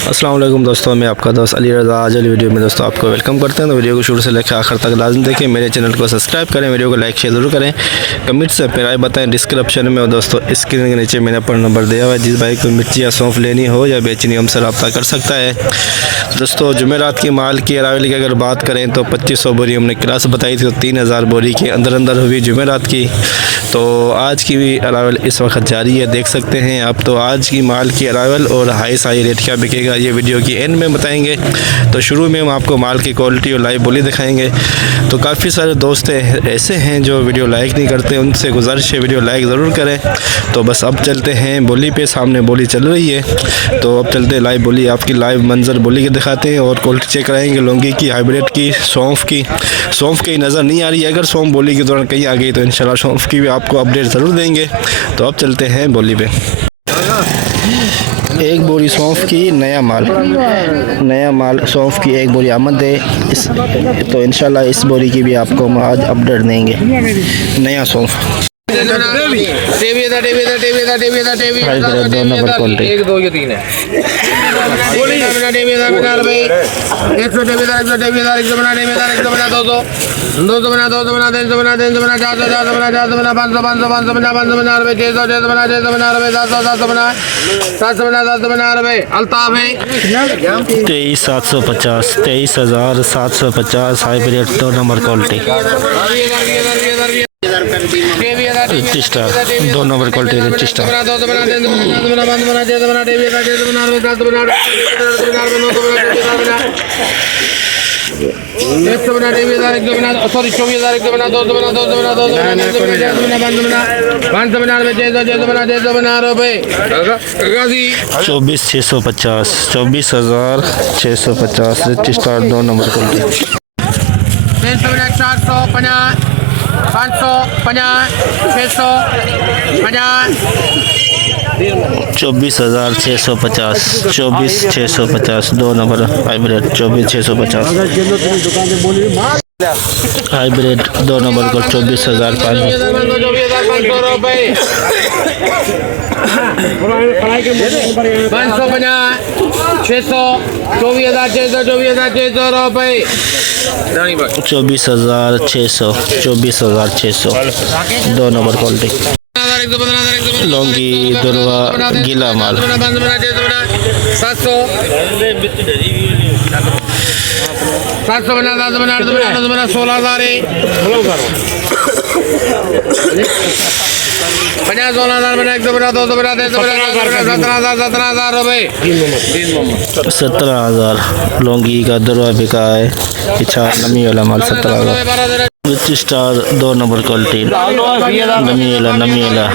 अस्सलाम वालेकुम दोस्तों, मैं आपका दोस्त अली रज़ा। आज वाली वीडियो में दोस्तों आपको वेलकम करते हैं। तो वीडियो को शुरू से लेकर आखिर तक लाजम देखें। मेरे चैनल को सब्सक्राइब करें, वीडियो को लाइक शेयर ज़रूर करें, कमेंट से अपनी राय बताएं डिस्क्रिप्शन में। और दोस्तों स्क्रीन के नीचे मैंने अपना नंबर दिया हुआ है, जिस भाई को मिर्ची या सौंफ लेनी हो या बेचनी हो हमसे रब्ता कर सकता है। दोस्तों जुमेरात की माल की अरावली की अगर बात करें तो 2500 बोरी हमने क्लास बताई थी, तो 3000 बोरी के अंदर हुई जुमेरात की। तो आज की भी अरावल इस वक्त जारी है, देख सकते हैं आप। तो आज की माल की अरावल और हाई साई रेट क्या बिकेगा ये वीडियो की एंड में बताएंगे। तो शुरू में हम आपको माल की क्वालिटी और लाइव बोली दिखाएंगे। तो काफ़ी सारे दोस्त ऐसे हैं जो वीडियो लाइक नहीं करते, उनसे गुजारिश है वीडियो लाइक ज़रूर करें। तो बस अब चलते हैं बोली पे, सामने बोली चल रही है। तो अब चलते हैं लाइव बोली, आपकी लाइव मंजर बोली के दिखाते हैं और क्वालिटी चेक कराएंगे। लौंगी की, हाइब्रिड की, सौंफ की। सौंफ की नज़र नहीं आ रही है, अगर सौंफ बोली के दौरान कहीं आ गई तो इंशाल्लाह सौंफ की भी आपको अपडेट ज़रूर देंगे। तो अब चलते हैं बोली पे। एक बोरी सौंफ की नया माल सौंफ की एक बोरी आमद है तो इंशाल्लाह इस बोरी की भी आपको हम आज अपडेट देंगे। नया सौंफ दो नंबर क्वालिटी 1 2 ये 3 है। अल्ताफ है 23,750 23,750 hybrid 2 number quality. Register 2 number quality register. Ghazi 24,650 24,650 register 2 number quality. 450 550 650 24,650 24,650 2 number hybrid 24,650 hybrid 2 number को 24,500 24,600 2 नंबर क्वालिटी। लौंगी दुरवा गीला माल 700 बना 16,000 50 16,000 बना 1 बना 2 बना 3 बना 17,000 रुपए 17,000 लौंगी का दुरवा बिका है। पीछा नमी वाला माल 17,000 स्टार 2 नंबर क्वालिटी नमी वाला 1000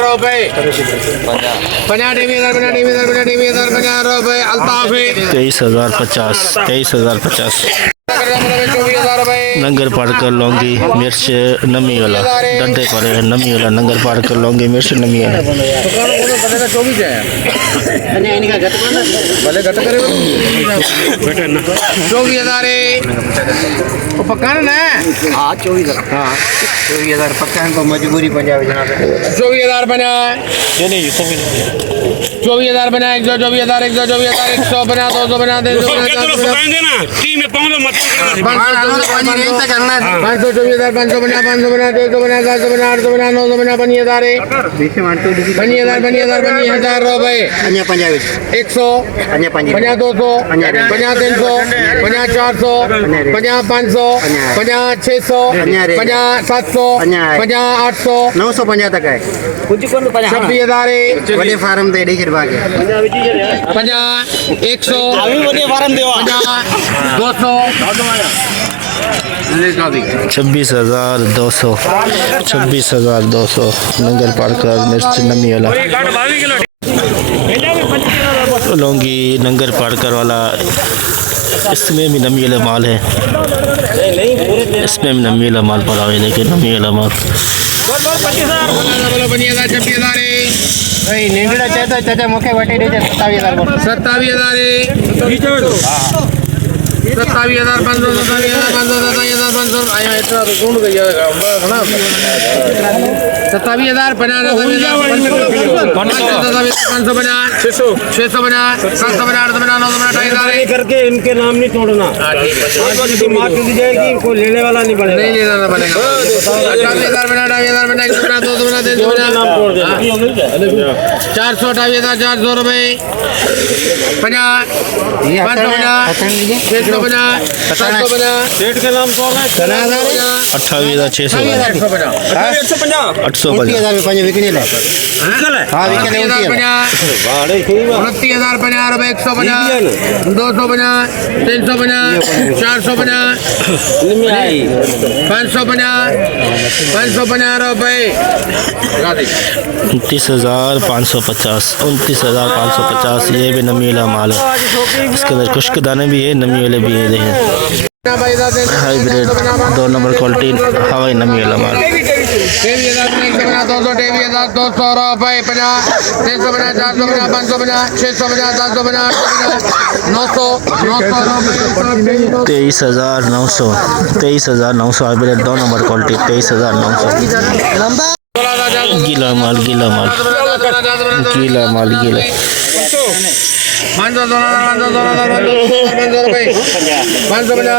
रुपए 50 रुपए। अल्ताफ 23,050 नंगर पाड़कर लौंगी मिर्च नमी वाला डंडे पर है। नमी वाला नंगर पाड़कर लौंगी मिर्च नमी वाला 24,000 पक्का ना। हाँ 24,000 पक्का है, मजबूरी पंजाब 24,000 बना 24,000 बना 124,000 100 बना 200 बना 524,000 500 बना 500 बना 200 बना 700 बना 800 बना 900 बना 50,000 50,000 रुपए 100 50 200 50 300 50 400 50 500 50 600 50 700 50 800 950 तक है। 26,000 बड़े फार्म दे डी 50 100 200 26,200 नंगर पाड़कर मिर्च नमी वाला लौंगी नंगर पाड़कर वाला। इसमें भी नमी वाला माल है, इसमें भी नमी वाला माल पड़ा है, लेकिन नमी वाला माल 27,000 मुखे वटी दे 27,000 सत्तावीस हजार 27,000 50,000 550 650 750 850 950 करके इनके नाम नहीं तोड़ना। मार दी जाएगी, कोई लेने वाला नहीं बनेगा। नहीं लेना पड़ेगा। 28,000 बना 2,000 बना 1 बना 2 बना 3 बना नाम तोड़ देना। 428,400 रुपए 50 500 बना 600 बना 700 बना सेठ के नाम तोड़ रहे 28,600 850 बना 850 रुपये विकने ले। हाँ विकने 29,050 रुपए 100 बना 200 बना 300 बना 400 बना 500 बना 550 रुपए 29,550 29,550 ये भी नमी वाला माल है। इसके अंदर खुश्क दाने भी है, नमी वाले भी है। देखें हाइब्रिड 2 नंबर क्वालिटी हवाई नमी वाला माल। 200 रुपए 50 300 बना 400 बना 500 बना 600 बना 700 बना 800 बना 900 23,900 हाइब्रिड 2 नंबर क्वालिटी 23,900। गीला माल गीला 500 रुपए 500 बना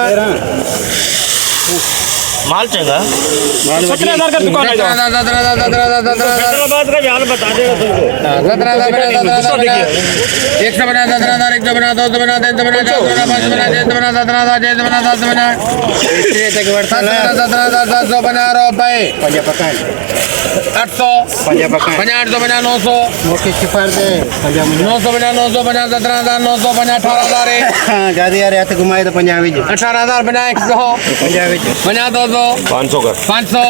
माल चंगा 17,000 का दुकान है। हैदराबाद का हाल बता देगा तुमको। 100 बना 17,000 100 बना 200 बना 300 बना 400 बना 500 बना 600 बना 17,000 600 बना 700 बना 17,000 बना रुपए 800 800 बना 900 900 बना 900 बना 17,900 बना 18,000 ज्यादा यार यहाँ घुमाए तो पंजाब 18,000 बना 100 बना 200 500 का 500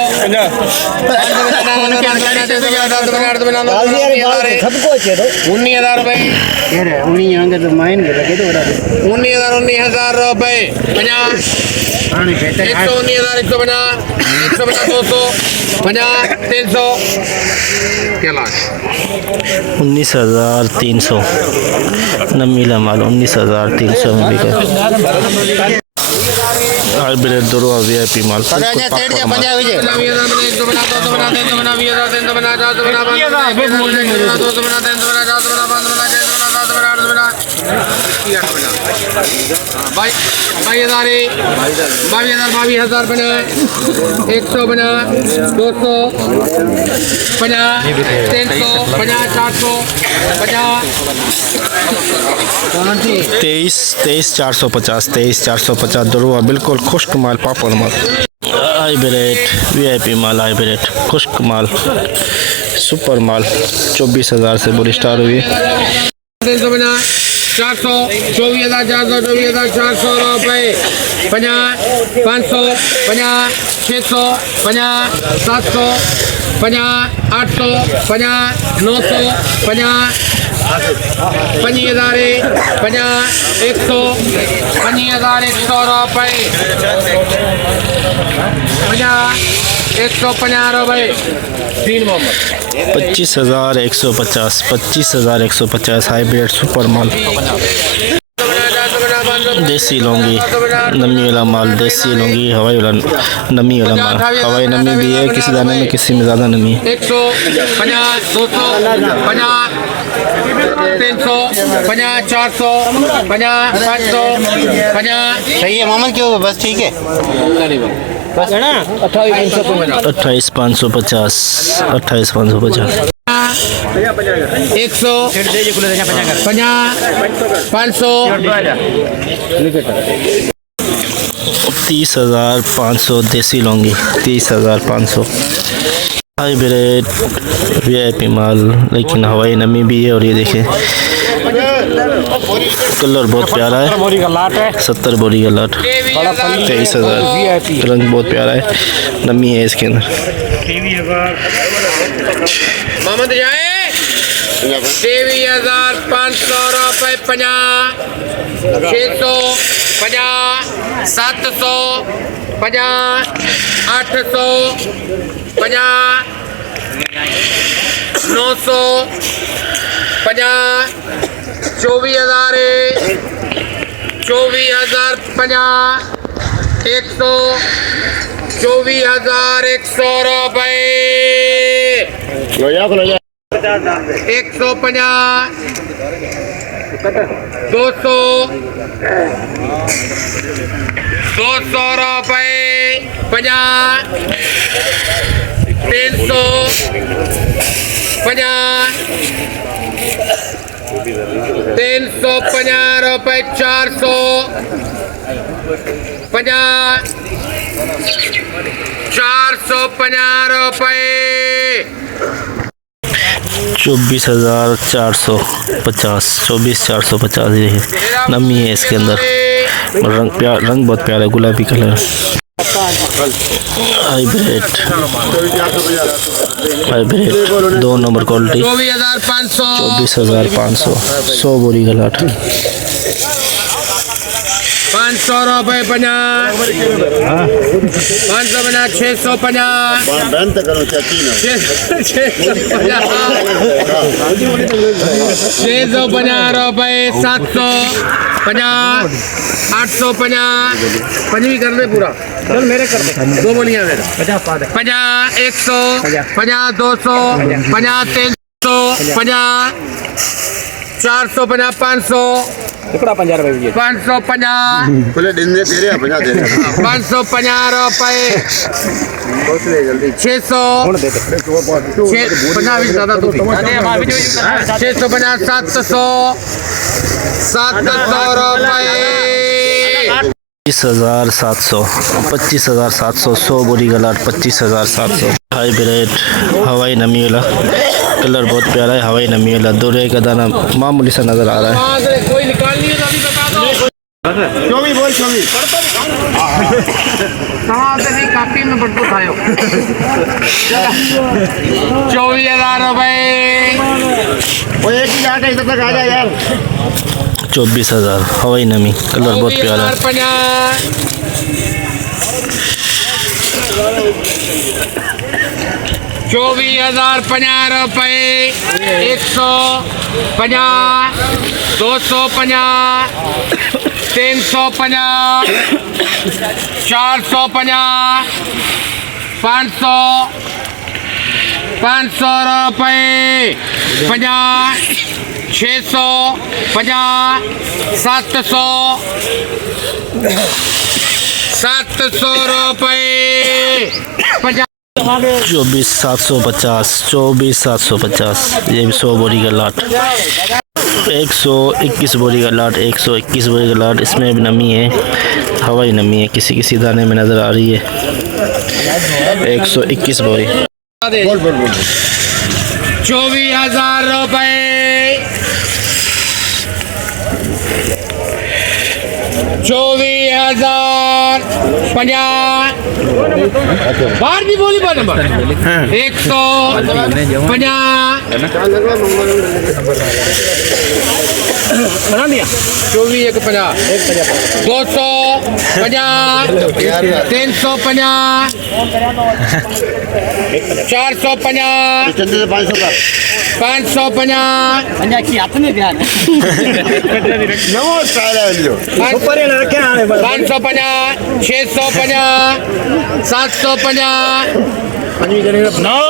19,000 रुपए 19,000 रुपए 50 119,000 100 बना 100 बना 200 50 300 क्या लाख 19,300 नमीला माल 19,300 में बिका। हाइब्रिड दुरुआ VIP माल बाईस हजार बना 100 बना 200 50 300 50 400 23,450 23,450 दुरुआ बिल्कुल खुश्क माल पापड़ माल। हाइब्रिड VIP माल हाइब्रिड खुश्क माल सुपर माल 24,000 से बुरी स्टार हुई। 300 बना 400 24,400 24,400 रुपए 50 500 50 600 50 700 50 800 50 900 50 25,000 50 100 25,100 रुपए 50 150 रुपए 3 मोहम्मद 25,150 25,150 हाइब्रिड सुपर माल। देसी लौंगी नमी वाला माल देसी लौंगी हवाई वाला नमी वाला माल। हवाई नमी भी है किसी दाने में किसी में ज़्यादा नमी है। 150 200 50 300 50 400 50 500 50 सही है मोहम्मद क्यों बस ठीक है बस है ना 28,550 28,550 28,550 100 50 500 30,500 देसी लौंगी 30,500 हाइब्रिड VIP माल लेकिन हवाई नमी भी है। और ये देखें कलर बहुत प्यारा है 70 बोरी का लाट 23,000 रंग बहुत प्यारा है नमी है इसके अंदर। मोहम्मद जाए 23,500 रुपए 50 600 50 700 50 800 50 900 50 24,000 24,050 100 24,100 रुपए रुपए 400 450 रुपए 24,450 24,450 ये है नमी है इसके अंदर रंग बहुत प्यारा गुलाबी कलर हाइब्रिड 2 नंबर क्वालिटी 24,500 100 बोरी का लाट 500 रुपए 550 650 रुपए 750 850 पंजवी कर दे पूरा चल मेरे कर दे 2 बोलियां मेरे 50 100 50 200 50 300 50 450 500 550 रुपए 550 रुपए 600 ज्यादा 650 700 रुपए 25,700 100 बोरी का लाट 25,700 हाइब्रिड हवाई नमी वाला कलर बहुत प्यारा है हवाई नमी वाला 2 रुपये का दाना मामूली सा नज़र आ रहा है कोई निकालनी है तो अभी बता दो 24 कापी में बटको खायो 24,000 रुपए 24,000 हवाई नमी कलर बहुत प्यारा है 24,050 रुपए 150 250 350 450 500 रुपए 50 600 50 700 रुपए 50 24,750 ये भी 100 बोरी का लाट 121 बोरी का लाट 121 बोरी का लाट इसमें भी नमी है हवाई नमी है किसी दाने में नज़र आ रही है 121 बोरी 24,000 रुपए 24,050 बाहर भी बोली बार नंबर 150 बना दिया 24 150 250 350 450 550 550 650 750 850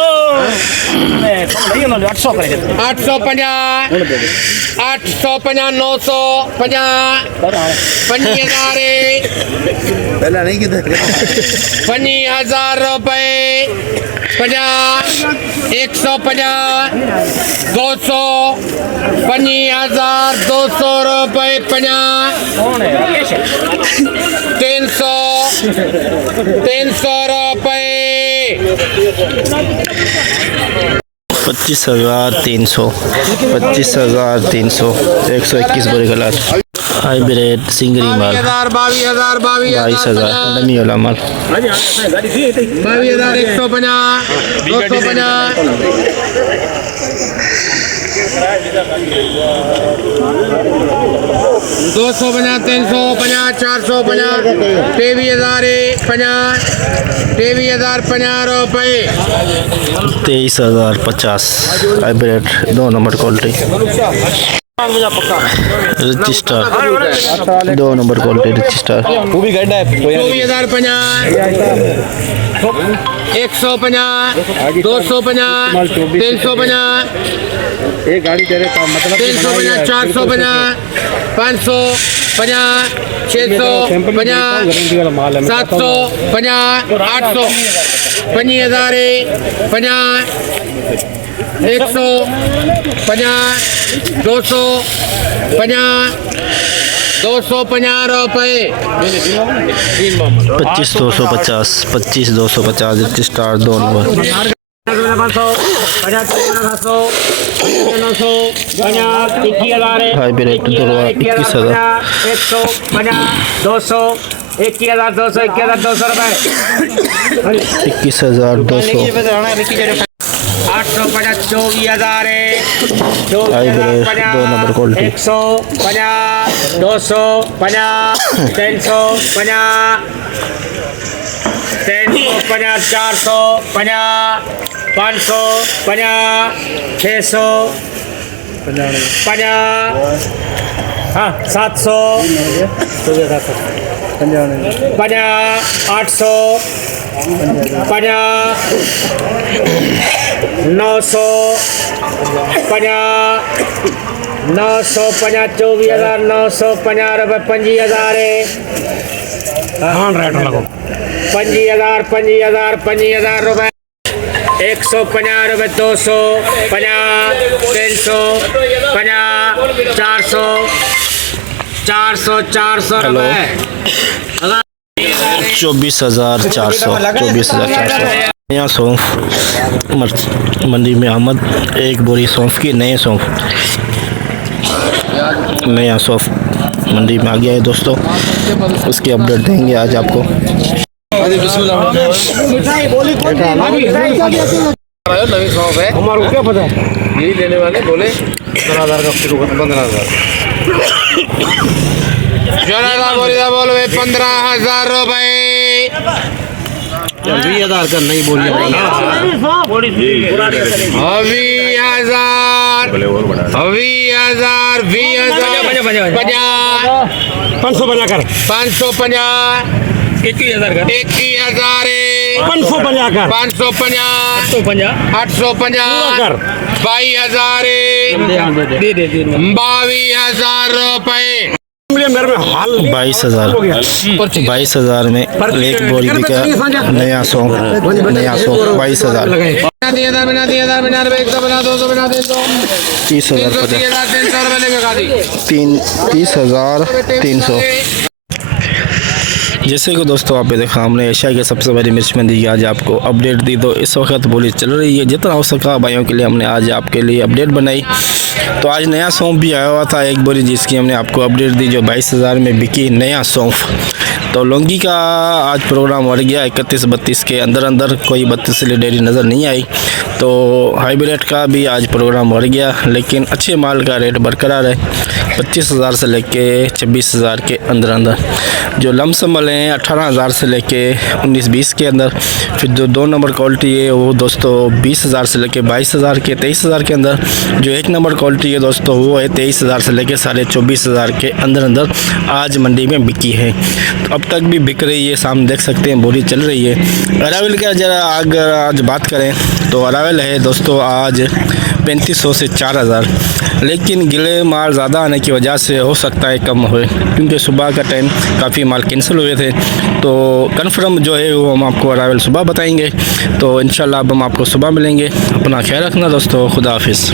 950 50,000 रुपए 50 150 200 50,000 200 रुपए 50 300 रुपए 25,300 121 बोरी का लाट हाइब्रिड सिंगरी माल 22,000 नमी वाला माल 22,000 250 350 450 23,050 रुपए 23,050 hybrid 2 number quality register 2 number quality register 24,050 150 250 350 एक गाड़ी तेरे का मतलब 350 450 550 650 वाला माल है 750 800 50,000 50 150 200 50 250 रुपए 25 250 25 250 स्टार 2 नंबर हाइब्रिड 21,000 200 21,200 रुपए 21,200 850 24,000 हाइब्रिड 2 नंबर क्वालिटी 150 250 350 350 450 550 600 50 हाँ 700 50 800 50 900 50 950 24,000 950 रुपये 25,000 हाँ रेट लगो 25,000 25,000 रुपये 150 रुपये 200 50 300 50 400 400 रुपये 24,400 नया सौंफ मंडी में आमद एक बोरी सौंफ की नए सौंफ नया सौंफ मंडी में आ गया है दोस्तों। उसकी अपडेट देंगे आज आपको। नवी शॉप है हमारे को क्या पता है यही लेने वाले बोले 15,000 का शुरू कर 15,000 बोल 15,000 रुपए 20,000 का नहीं बोलिए 550 550 21,000 का 21,000 550 550 850 22,000 22,000 रुपए मेरे में हाल 22,000 में एक बोरी बिका नया सौंफ 22,000 बना 100 बना 200 बना 30,000 300 रुपए लेके खा दी 30,300। जैसे कि दोस्तों आप देखा हमने एशिया की सबसे बड़ी मिर्च मंडी की आज आपको अपडेट दी। तो इस वक्त बोली चल रही है, जितना हो सका भाइयों के लिए हमने आज आपके लिए अपडेट बनाई। तो आज नया सौंफ भी आया हुआ था एक बोरी, जिसकी हमने आपको अपडेट दी, जो 22,000 में बिकी नया सौंफ। तो लौंगी का आज प्रोग्राम बढ़ गया 31-32 के अंदर कोई 32 से डेरी नज़र नहीं आई। तो हाइब्रिड का भी आज प्रोग्राम बढ़ गया, लेकिन अच्छे माल का रेट बरकरार है 25,000 से लेके 26,000 के अंदर। जो लमसम वाले हैं 18,000 से लेके 19-20 के अंदर। फिर जो 2 नंबर क्वालिटी है वो दोस्तों 20,000 से लेके 22,000 के 23,000 के अंदर। जो 1 नंबर क्वालिटी है दोस्तों वो है 23,000 से लेके 24,500 के अंदर आज मंडी में बिकी है। तो अब तक भी बिक रही है, सामने देख सकते हैं बोरी चल रही है। अरावल का ज़रा अगर आज बात करें तो अरावल है दोस्तों आज 3500 से 4,000, लेकिन गिले माल ज़्यादा आने की वजह से हो सकता है कम हुए, क्योंकि सुबह का टाइम काफ़ी माल कैंसिल हुए थे। तो कन्फर्म जो है वो हम आपको अरावल सुबह बताएंगे। तो इंशाल्लाह अब हम आपको सुबह मिलेंगे। अपना ख्याल रखना दोस्तों, खुदा हाफिज़।